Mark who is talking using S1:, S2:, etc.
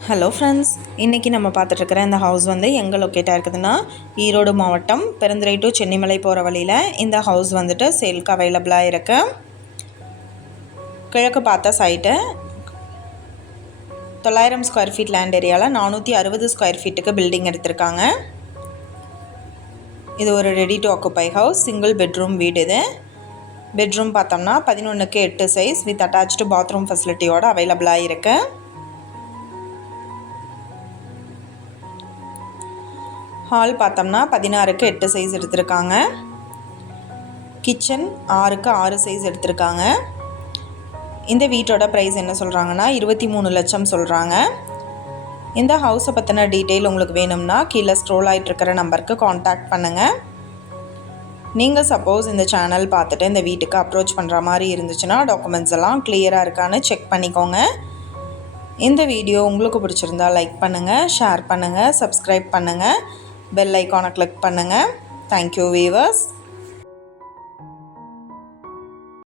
S1: Hello friends இன்றைக்கி நம்ம பார்த்துட்ருக்கிற இந்த ஹவுஸ் வந்து எங்கே லொக்கேட்டாக இருக்குதுன்னா ஈரோடு மாவட்டம் பெருந்துறை டு சென்னிமலை போகிற வழியில் இந்த ஹவுஸ் வந்துட்டு சேலுக்கு அவைலபிளாக இருக்குது கிழக்கு பார்த்த சைட்டு தொள்ளாயிரம் ஸ்கொயர் ஃபீட் லேண்ட் ஏரியாவில் நானூற்றி அறுபது ஸ்கொயர் ஃபீட்டுக்கு பில்டிங் எடுத்திருக்காங்க. இது ஒரு ready to occupy house single bedroom வீடு இது. பெட்ரூம் பார்த்தோம்னா பதினொன்றுக்கு எட்டு சைஸ் வித் அட்டாச்சு பாத்ரூம் ஃபெசிலிட்டியோடு அவைலபிளாக இருக்குது ஹால் பார்த்தோம்னா பதினாறுக்கு எட்டு சைஸ் எடுத்திருக்காங்க. கிச்சன் ஆறுக்கு ஆறு சைஸ் எடுத்திருக்காங்க. இந்த வீட்டோட ப்ரைஸ் என்ன சொல்கிறாங்கன்னா இருபத்தி மூணு லட்சம் சொல்கிறாங்க இந்த ஹவுஸை பற்றின டீட்டெயில் உங்களுக்கு வேணும்னா கீழே ஸ்ட்ரோல் ஆகிட்டுருக்கிற நம்பருக்கு காண்டாக்ட் பண்ணுங்கள் நீங்கள் சப்போஸ் இந்த சேனல் பார்த்துட்டு இந்த வீட்டுக்கு அப்ரோச் பண்ணுற மாதிரி இருந்துச்சுன்னா டாக்குமெண்ட்ஸ் எல்லாம் கிளியராக இருக்கான்னு செக் பண்ணிக்கோங்க. இந்த வீடியோ உங்களுக்கு பிடிச்சிருந்தா லைக் பண்ணுங்கள் ஷேர் பண்ணுங்கள் சப்ஸ்கிரைப் பண்ணுங்கள் பெல் ஐக்கானை கிளிக் பண்ணுங்கள் தேங்க்யூ வீவர்ஸ்